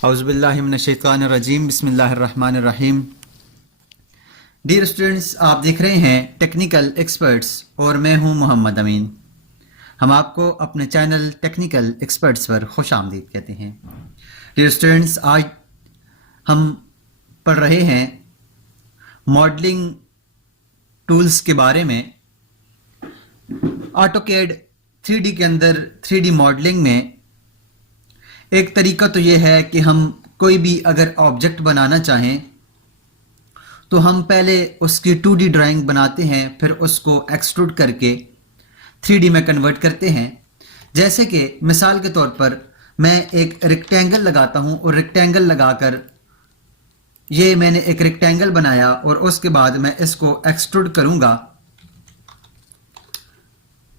औज़ुबिल्लाहि मिनश्शैतानिर्रजीम बिस्मिल्लाहिर्रहमानिर्रहीम। Dear students, आप देख रहे हैं टेक्निकल एक्सपर्ट्स और मैं हूं मोहम्मद अमीन। हम आपको अपने चैनल टेक्निकल एक्सपर्ट्स पर खुश आमदीद कहते हैं। डियर स्टूडेंट्स, आज हम पढ़ रहे हैं मॉडलिंग टूल्स के बारे में। ऑटोकैड 3D के अंदर 3D मॉडलिंग में एक तरीका तो ये है कि हम कोई भी अगर ऑब्जेक्ट बनाना चाहें तो हम पहले उसकी 2D ड्राइंग बनाते हैं, फिर उसको एक्सट्रूड करके 3D में कन्वर्ट करते हैं। जैसे कि मिसाल के तौर पर मैं एक रेक्टेंगल लगाता हूं और रेक्टेंगल लगाकर ये मैंने एक रेक्टेंगल बनाया और उसके बाद मैं इसको एक्सट्रूड करूंगा।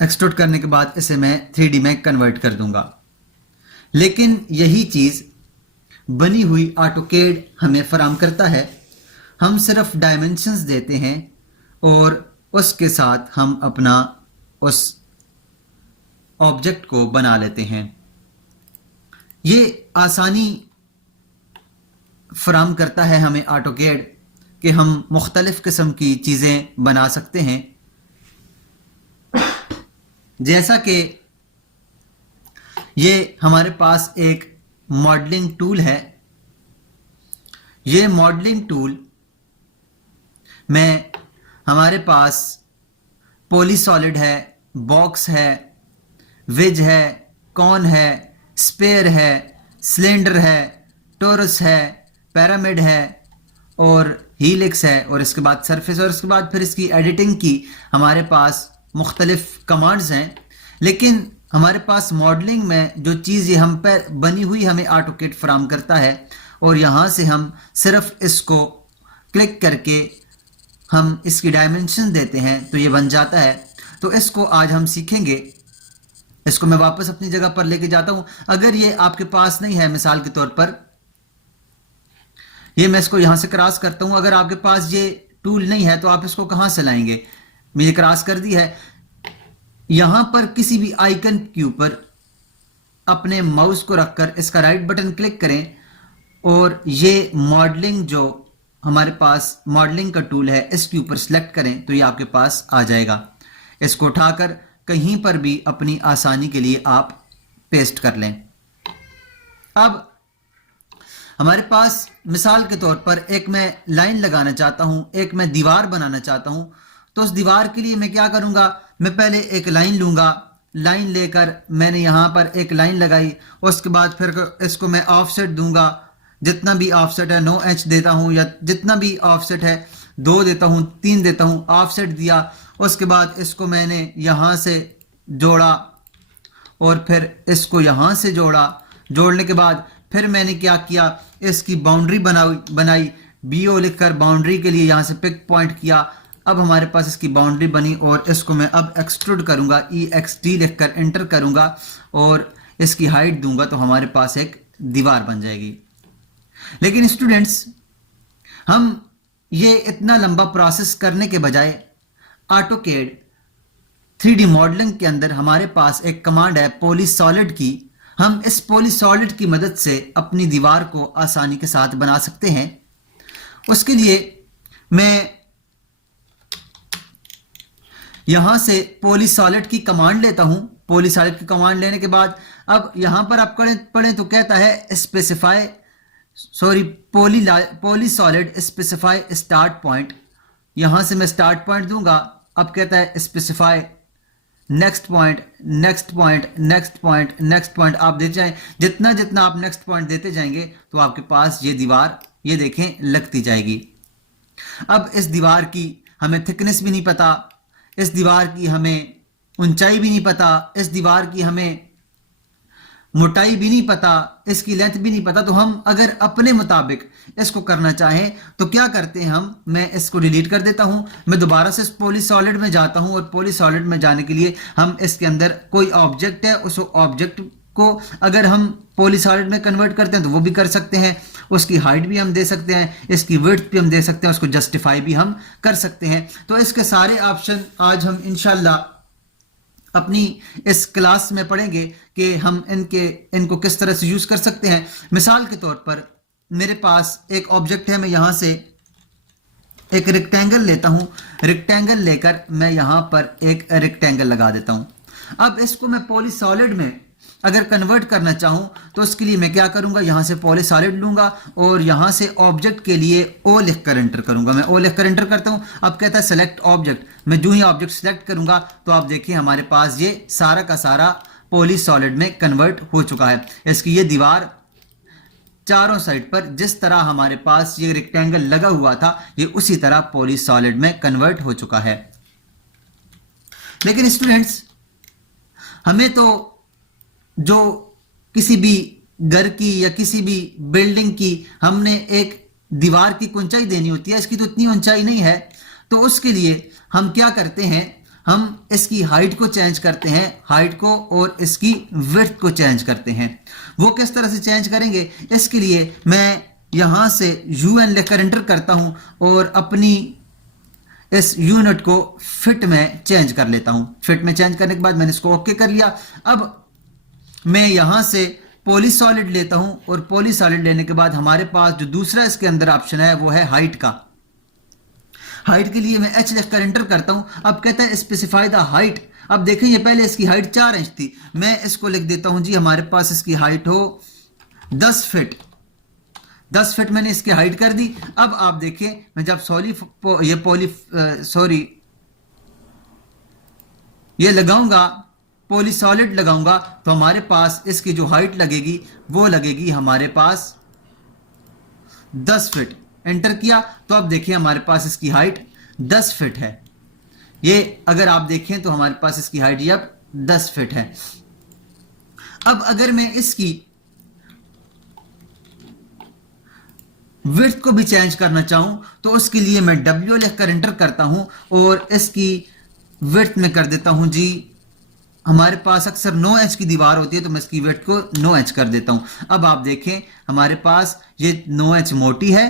एक्सट्रूड करने के बाद इसे मैं 3D में कन्वर्ट कर दूंगा। लेकिन यही चीज़ बनी हुई ऑटोकैड हमें फराहम करता है। हम सिर्फ डायमेंशंस देते हैं और उसके साथ हम अपना उस ऑब्जेक्ट को बना लेते हैं। ये आसानी फराहम करता है हमें ऑटोकैड कि हम मुख्तलिफ किस्म की चीज़ें बना सकते हैं। जैसा कि ये हमारे पास एक मॉडलिंग टूल है। ये मॉडलिंग टूल में हमारे पास पॉलीसॉलिड है, बॉक्स है, वेज है, कॉन है, स्पेयर है, सिलेंडर है, टोरस है, पिरामिड है और हीलिक्स है और इसके बाद सरफेस और इसके बाद फिर इसकी एडिटिंग की हमारे पास मुख्तलिफ कमांड्स हैं। लेकिन हमारे पास मॉडलिंग में जो चीज़ ये हम पर बनी हुई हमें ऑटोकैड फराहम करता है और यहाँ से हम सिर्फ इसको क्लिक करके हम इसकी डायमेंशन देते हैं तो ये बन जाता है। तो इसको आज हम सीखेंगे। इसको मैं वापस अपनी जगह पर लेके जाता हूँ। अगर ये आपके पास नहीं है, मिसाल के तौर पर ये मैं इसको यहाँ से क्रॉस करता हूँ। अगर आपके पास ये टूल नहीं है तो आप इसको कहाँ से लाएंगे? मैंने क्रॉस कर दी है। यहां पर किसी भी आइकन के ऊपर अपने माउस को रखकर इसका राइट बटन क्लिक करें और ये मॉडलिंग जो हमारे पास मॉडलिंग का टूल है इसके ऊपर सेलेक्ट करें तो ये आपके पास आ जाएगा। इसको उठाकर कहीं पर भी अपनी आसानी के लिए आप पेस्ट कर लें। अब हमारे पास मिसाल के तौर पर एक मैं लाइन लगाना चाहता हूं, एक मैं दीवार बनाना चाहता हूं। तो उस दीवार के लिए मैं क्या करूंगा? मैं पहले एक लाइन लूंगा। लाइन लेकर मैंने यहां पर एक लाइन लगाई, उसके बाद फिर इसको मैं ऑफसेट दूंगा। जितना भी ऑफसेट है 9H देता हूं या जितना भी ऑफसेट है 2 देता हूं, 3 देता हूं। ऑफसेट दिया, उसके बाद इसको मैंने यहां से जोड़ा और फिर इसको यहां से जोड़ा। जोड़ने के बाद फिर मैंने क्या किया? इसकी बाउंड्री बनाई। BO लिखकर बाउंड्री के लिए यहां से पिक पॉइंट किया। अब हमारे पास इसकी बाउंड्री बनी और इसको मैं अब एक्सट्रूड करूंगा। EXT लिखकर एंटर करूंगा और इसकी हाइट दूंगा तो हमारे पास एक दीवार बन जाएगी। लेकिन स्टूडेंट्स, हम ये इतना लंबा प्रोसेस करने के बजाय ऑटोकैड 3D मॉडलिंग के अंदर हमारे पास एक कमांड है पॉलीसॉलिड की। हम इस पॉलीसॉलिड की मदद से अपनी दीवार को आसानी के साथ बना सकते हैं। उसके लिए मैं यहां से पॉलीसॉलिड की कमांड लेता हूं। पॉलीसॉलिड की कमांड लेने के बाद अब यहां पर आप पढ़ें तो कहता है पॉलीसॉलिड स्पेसिफाई स्टार्ट पॉइंट। यहां से मैं स्टार्ट पॉइंट दूंगा। अब कहता है specify next point, next point, next point, next point. आप देते जाएं, जितना जितना आप नेक्स्ट पॉइंट देते जाएंगे तो आपके पास ये दीवार, ये देखें, लगती जाएगी। अब इस दीवार की हमें थिकनेस भी नहीं पता, इस दीवार की हमें ऊंचाई भी नहीं पता, इस दीवार की हमें मोटाई भी नहीं पता, इसकी लेंथ भी नहीं पता। तो हम अगर अपने मुताबिक इसको करना चाहें तो क्या करते हैं हम? मैं इसको डिलीट कर देता हूं। मैं दोबारा से पॉलीसॉलिड में जाता हूं और पॉलीसॉलिड में जाने के लिए हम इसके अंदर कोई ऑब्जेक्ट है, उस ऑब्जेक्ट को अगर हम पॉलीसॉलिड में कन्वर्ट करते हैं तो वो भी कर सकते हैं। उसकी हाइट भी हम दे सकते हैं, इसकी विड्थ भी हम दे सकते हैं, उसको जस्टिफाई भी हम कर सकते हैं। तो इसके सारे ऑप्शन आज हम इंशाल्लाह अपनी इस क्लास में पढ़ेंगे कि हम इनको किस तरह से यूज कर सकते हैं। मिसाल के तौर पर मेरे पास एक ऑब्जेक्ट है, मैं यहां से एक रेक्टेंगल लेता हूं, रेक्टेंगल लेकर मैं यहां पर एक रेक्टेंगल लगा देता हूं। अब इसको मैं पॉलीसॉलिड में अगर कन्वर्ट करना चाहूं तो उसके लिए मैं क्या करूंगा, यहां से पॉलीसॉलिड लूंगा और यहां से ऑब्जेक्ट के लिए ओ लिखकर एंटर करूंगा। मैं ओ लिखकर एंटर करता हूं। अब कहता है सेलेक्ट ऑब्जेक्ट, मैं जो ही ऑब्जेक्ट सेलेक्ट करूंगा तो आप देखिए हमारे पास ये सारा का सारा पॉलीसॉलिड में कन्वर्ट हो चुका है। इसकी ये दीवार चारों साइड पर जिस तरह हमारे पास ये रेक्टेंगल लगा हुआ था, ये उसी तरह पॉलीसॉलिड में कन्वर्ट हो चुका है। लेकिन स्टूडेंट्स, हमें तो जो किसी भी घर की या किसी भी बिल्डिंग की हमने एक दीवार की ऊंचाई देनी होती है, इसकी तो इतनी ऊंचाई नहीं है, तो उसके लिए हम क्या करते हैं, हम इसकी हाइट को चेंज करते हैं, हाइट को, और इसकी विड्थ को चेंज करते हैं। वो किस तरह से चेंज करेंगे, इसके लिए मैं यहां से UN लेकर एंटर करता हूं और अपनी इस यूनिट को फिट में चेंज कर लेता हूं। फिट में चेंज करने के बाद मैंने इसको ओके कर लिया। अब मैं यहां से पॉलीसॉलिड लेता हूं और पॉलीसॉलिड लेने के बाद हमारे पास जो दूसरा इसके अंदर ऑप्शन है वो है हाइट का। हाइट के लिए मैं H लिखकर एंटर करता हूं। अब कहता है स्पेसिफाई द हाइट। अब देखें ये पहले इसकी हाइट 4 इंच थी, मैं इसको लिख देता हूं जी हमारे पास इसकी हाइट हो 10 फीट। 10 फीट मैंने इसकी हाइट कर दी। अब आप देखें मैं जब ये लगाऊंगा, पॉलीसॉलिड लगाऊंगा, तो हमारे पास इसकी जो हाइट लगेगी वो लगेगी हमारे पास 10 फीट। एंटर किया तो अब देखिए हमारे पास इसकी हाइट 10 फीट है। ये अगर आप देखें तो हमारे पास इसकी हाइट ये अब 10 फीट है। अब अगर मैं इसकी विड्थ को भी चेंज करना चाहूं तो उसके लिए मैं W लिखकर एंटर करता हूं और इसकी विड्थ में कर देता हूं जी, हमारे पास अक्सर 9 इंच की दीवार होती है तो मैं इसकी विड्थ को 9 इंच कर देता हूं। अब आप देखें हमारे पास ये 9 इंच मोटी है,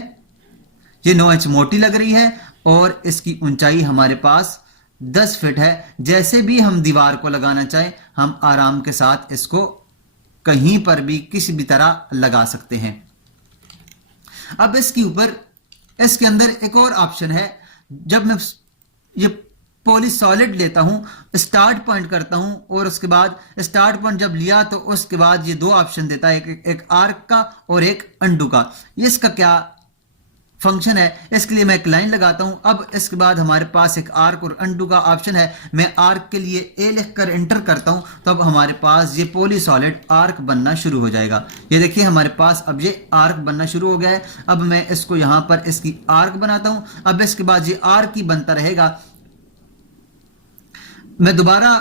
ये 9 इंच मोटी लग रही है और इसकी ऊंचाई हमारे पास 10 फीट है। जैसे भी हम दीवार को लगाना चाहें हम आराम के साथ इसको कहीं पर भी किसी भी तरह लगा सकते हैं। अब इसके ऊपर इसके अंदर एक और ऑप्शन है, जब मैं ये पॉलीसॉलिड लेता हूं, स्टार्ट पॉइंट करता हूं और उसके बाद स्टार्ट पॉइंट जब लिया तो उसके बाद ये दो ऑप्शन देता है, एक आर्क का और एक अंडू का। ये इसका क्या फंक्शन है, इसके लिए मैं एक लाइन लगाता हूं। अब इसके बाद हमारे पास एक आर्क और अंडू का ऑप्शन है। मैं आर्क के लिए ए लिखकर एंटर करता हूं तो अब हमारे पास ये पॉलीसॉलिड आर्क बनना शुरू हो जाएगा। ये देखिए हमारे पास अब ये आर्क बनना शुरू हो गया है। अब मैं इसको यहां पर इसकी आर्क बनाता हूं। अब इसके बाद ये आर्क ही बनता रहेगा। मैं दोबारा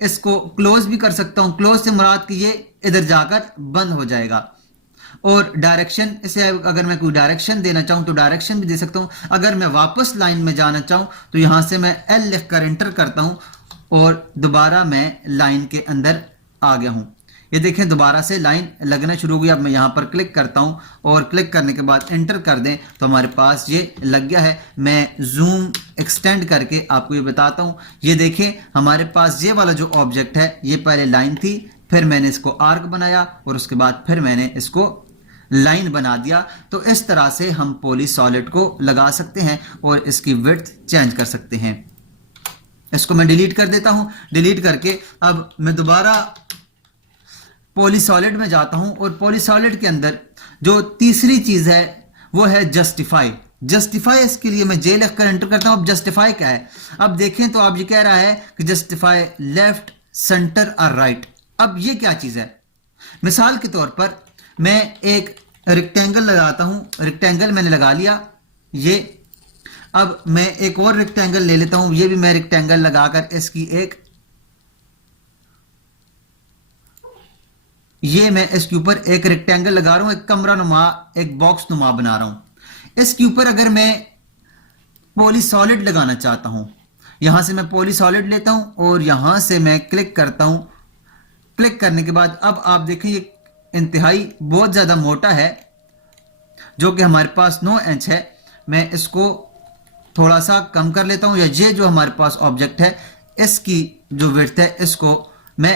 इसको क्लोज भी कर सकता हूं। क्लोज से मुराद कि ये इधर जाकर बंद हो जाएगा। और डायरेक्शन, इसे अगर मैं कोई डायरेक्शन देना चाहूं तो डायरेक्शन भी दे सकता हूं। अगर मैं वापस लाइन में जाना चाहूं तो यहां से मैं L लिखकर एंटर करता हूं और दोबारा मैं लाइन के अंदर आ गया हूं। ये देखें दोबारा से लाइन लगना शुरू हो गई। अब मैं यहां पर क्लिक करता हूं और क्लिक करने के बाद एंटर कर दें तो हमारे पास ये लग गया है। मैं जूम एक्सटेंड करके आपको ये बताता हूं। ये देखें हमारे पास ये वाला जो ऑब्जेक्ट है ये पहले लाइन थी, फिर मैंने इसको आर्क बनाया और उसके बाद फिर मैंने इसको लाइन बना दिया। तो इस तरह से हम पॉलीसॉलिड को लगा सकते हैं और इसकी विड्थ चेंज कर सकते हैं। इसको मैं डिलीट कर देता हूं। डिलीट करके अब मैं दोबारा पॉलीसॉलिड में जाता हूं और पॉलीसॉलिड के अंदर जो तीसरी चीज है वो है जस्टिफाई। जस्टिफाई, इसके लिए मैं जे लिखकर एंटर करता हूं। अब जस्टिफाई क्या है, अब देखें तो आप ये कह रहा है कि जस्टिफाई लेफ्ट, सेंटर और राइट। अब ये क्या चीज है, मिसाल के तौर पर मैं एक रेक्टेंगल लगाता हूं। रेक्टेंगल मैंने लगा लिया ये। अब मैं एक और रेक्टेंगल ले लेता हूं। ये भी मैं रेक्टेंगल लगाकर इसकी मैं इसके ऊपर एक रेक्टेंगल लगा रहा हूं, एक कमरा नुमा, एक बॉक्स नुमा बना रहा हूं। इसके ऊपर अगर मैं पॉलीसॉलिड लगाना चाहता हूं, यहां से मैं पॉलीसॉलिड लेता हूं और यहां से मैं क्लिक करता हूं। क्लिक करने के बाद अब आप देखें ये इंतहाई बहुत ज्यादा मोटा है, जो कि हमारे पास 9 इंच है। मैं इसको थोड़ा सा कम कर लेता हूं, या ये जो हमारे पास ऑब्जेक्ट है इसकी जो विड्थ है इसको मैं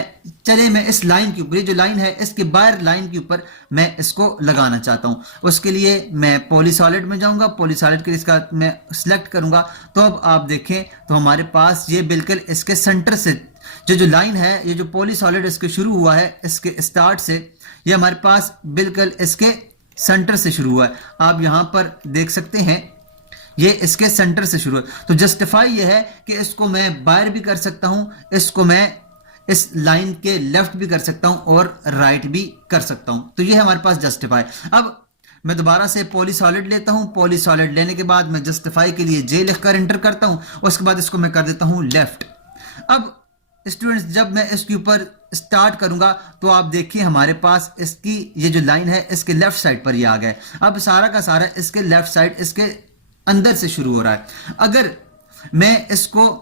इस लाइन के ऊपर, ये जो लाइन है इसके बाहर लाइन के ऊपर मैं इसको लगाना चाहता हूं। उसके लिए मैं पॉलीसॉलिड में जाऊंगा, पॉलीसॉलिड के लिए इसका मैं सिलेक्ट करूंगा। तो अब आप देखें तो हमारे पास ये बिल्कुल इसके सेंटर से जो लाइन है, ये जो पॉलीसॉलिड इसके शुरू हुआ है इसके स्टार्ट से, ये हमारे पास बिल्कुल इसके सेंटर से शुरू हुआ है। आप यहां पर देख सकते हैं ये इसके सेंटर से शुरू है। तो जस्टिफाई ये है कि इसको मैं बाहर भी कर सकता हूं, इसको मैं इस लाइन के लेफ्ट भी कर सकता हूं और राइट भी कर सकता हूं। तो ये है हमारे पास जस्टिफाई। अब मैं दोबारा से पॉलीसॉलिड लेता हूं, पॉलीसॉलिड लेने के बाद मैं जस्टिफाई के लिए जे लिखकर एंटर करता हूं, उसके बाद इसको मैं कर देता हूं लेफ्ट। अब स्टूडेंट्स जब मैं इसके ऊपर स्टार्ट करूंगा तो आप देखिए हमारे पास इसकी ये जो लाइन है इसके लेफ्ट साइड पर ये आ गया। अब सारा का सारा इसके लेफ्ट साइड इसके अंदर से शुरू हो रहा है। अगर मैं इसको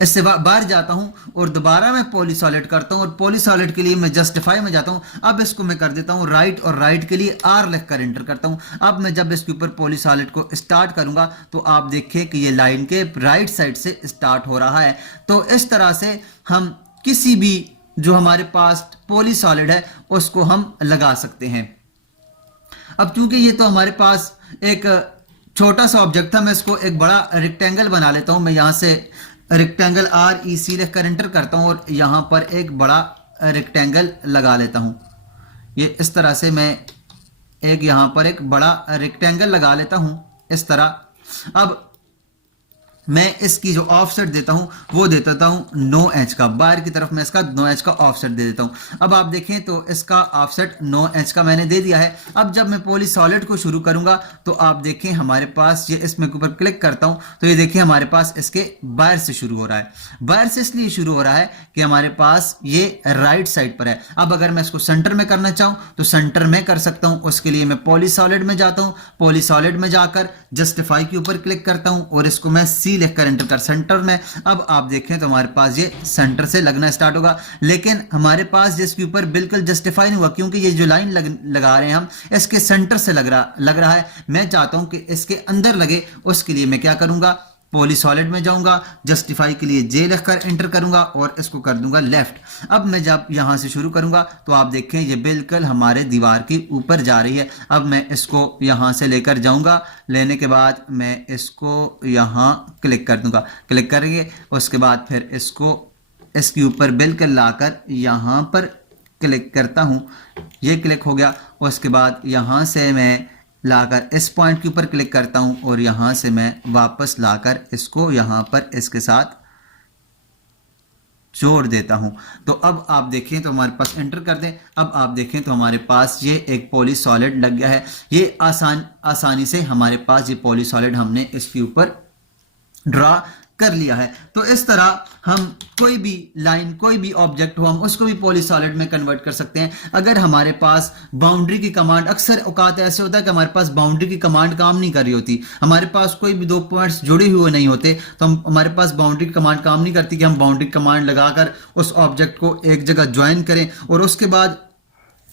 इससे बाहर जाता हूं और दोबारा मैं पॉलीसॉलिड करता हूं और पॉलीसॉलिड के लिए मैं जस्टिफाई में जाता हूं, अब इसको मैं कर देता हूं राइट और राइट के लिए आर लिखकर एंटर करता हूं। अब मैं जब इसके ऊपर पॉलीसॉलिड को स्टार्ट करूंगा तो आप देखिए कि ये लाइन के राइट साइड से स्टार्ट हो रहा है। तो इस तरह से हम किसी भी जो हमारे पास पॉलीसॉलिड है उसको हम लगा सकते हैं। अब चूंकि ये तो हमारे पास एक छोटा सा ऑब्जेक्ट था, मैं इसको एक बड़ा रेक्टेंगल बना लेता हूं। मैं यहां से रेक्टेंगल REC लिखकर एंटर करता हूं और यहां पर एक बड़ा रेक्टेंगल लगा लेता हूं। ये इस तरह से मैं एक यहां पर एक बड़ा रेक्टेंगल लगा लेता हूं इस तरह। अब मैं इसकी जो ऑफसेट देता हूं वो दे देता हूं 9 इंच का, बाहर की तरफ मैं इसका 9 इंच का ऑफसेट दे देता हूं। अब आप देखें तो इसका ऑफसेट 9 इंच का मैंने दे दिया है। अब जब मैं पॉलीसॉलिड को शुरू करूंगा तो आप देखें हमारे पास ये इसमें ऊपर क्लिक करता हूं तो ये देखिए हमारे पास इसके बाहर से शुरू हो रहा है। बाहर से इसलिए शुरू हो रहा है कि हमारे पास ये राइट साइड पर है। अब अगर मैं इसको सेंटर में करना चाहूं तो सेंटर में कर सकता हूं। उसके लिए मैं पॉलीसॉलिड में जाता हूं, पॉलीसॉलिड में जाकर जस्टिफाई के ऊपर क्लिक करता हूं और इसको मैं लिखकर एंटर कर सेंटर में। अब आप देखें तो हमारे पास ये सेंटर से लगना स्टार्ट होगा, लेकिन हमारे पास जिसके ऊपर बिल्कुल जस्टिफाई नहीं हुआ क्योंकि ये जो लाइन लगा रहे हैं हम इसके सेंटर से लग रहा है। मैं चाहता हूं कि इसके अंदर लगे। उसके लिए मैं क्या करूंगा, पॉलीसॉलिड में जाऊंगा, जस्टिफाई के लिए जे लिखकर एंटर करूंगा और इसको कर दूंगा लेफ्ट। अब मैं जब यहां से शुरू करूंगा तो आप देखें ये बिल्कुल हमारे दीवार के ऊपर जा रही है। अब मैं इसको यहां से लेकर जाऊंगा, लेने के बाद मैं इसको यहां क्लिक कर दूंगा। क्लिक करेंगे उसके बाद फिर इसको इसके ऊपर बिल्कुल लाकर यहां पर क्लिक करता हूं, ये क्लिक हो गया। उसके बाद यहां से मैं लाकर इस पॉइंट के ऊपर क्लिक करता हूं और यहां से मैं वापस लाकर इसको यहां पर इसके साथ जोड़ देता हूं। तो अब आप देखें तो हमारे पास एंटर कर दें। अब आप देखें तो हमारे पास ये एक पॉलीसॉलिड लग गया है। ये आसानी से हमारे पास ये पॉलीसॉलिड हमने इसके ऊपर ड्रा कर लिया है। तो इस तरह हम कोई भी लाइन, कोई भी ऑब्जेक्ट हो, हम उसको भी पॉलीसॉलिड में कन्वर्ट कर सकते हैं। अगर हमारे पास बाउंड्री की कमांड, अक्सर औकात ऐसे होता है कि हमारे पास बाउंड्री की कमांड काम नहीं कर रही होती, हमारे पास कोई भी दो पॉइंट्स जुड़े हुए नहीं होते, तो हमारे पास बाउंड्री की कमांड काम नहीं करती कि हम बाउंड्री कमांड लगाकर उस ऑब्जेक्ट को एक जगह ज्वाइन करें और उसके बाद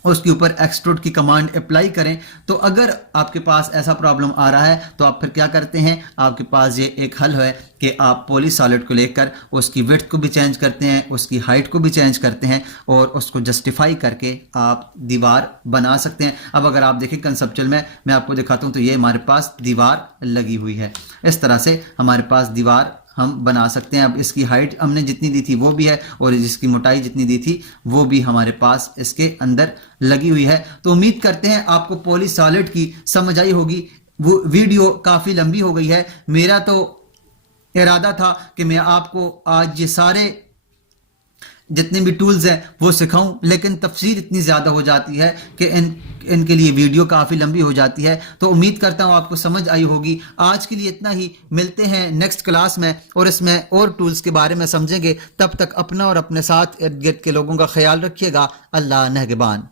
उसके ऊपर एक्सट्रूड की कमांड अप्लाई करें। तो अगर आपके पास ऐसा प्रॉब्लम आ रहा है तो आप फिर क्या करते हैं, आपके पास ये एक हल है कि आप पॉलीसॉलिड को लेकर उसकी विड्थ को भी चेंज करते हैं, उसकी हाइट को भी चेंज करते हैं और उसको जस्टिफाई करके आप दीवार बना सकते हैं। अब अगर आप देखें कंसेप्चुअल में मैं आपको दिखाता हूं तो ये हमारे पास दीवार लगी हुई है। इस तरह से हमारे पास दीवार हम बना सकते हैं। अब इसकी हाइट हमने जितनी दी थी वो भी है और जिसकी मोटाई जितनी दी थी वो भी हमारे पास इसके अंदर लगी हुई है। तो उम्मीद करते हैं आपको पॉलीसॉलिड की समझ आई होगी। वो वीडियो काफ़ी लंबी हो गई है। मेरा तो इरादा था कि मैं आपको आज ये सारे जितने भी टूल्स हैं वो सिखाऊं, लेकिन तफसीर इतनी ज़्यादा हो जाती है कि इनके लिए वीडियो काफ़ी लंबी हो जाती है। तो उम्मीद करता हूं आपको समझ आई होगी। आज के लिए इतना ही, मिलते हैं नेक्स्ट क्लास में और इसमें और टूल्स के बारे में समझेंगे। तब तक अपना और अपने साथ इर्द गिर्द के लोगों का ख्याल रखिएगा। अल्लाह नेहगबान।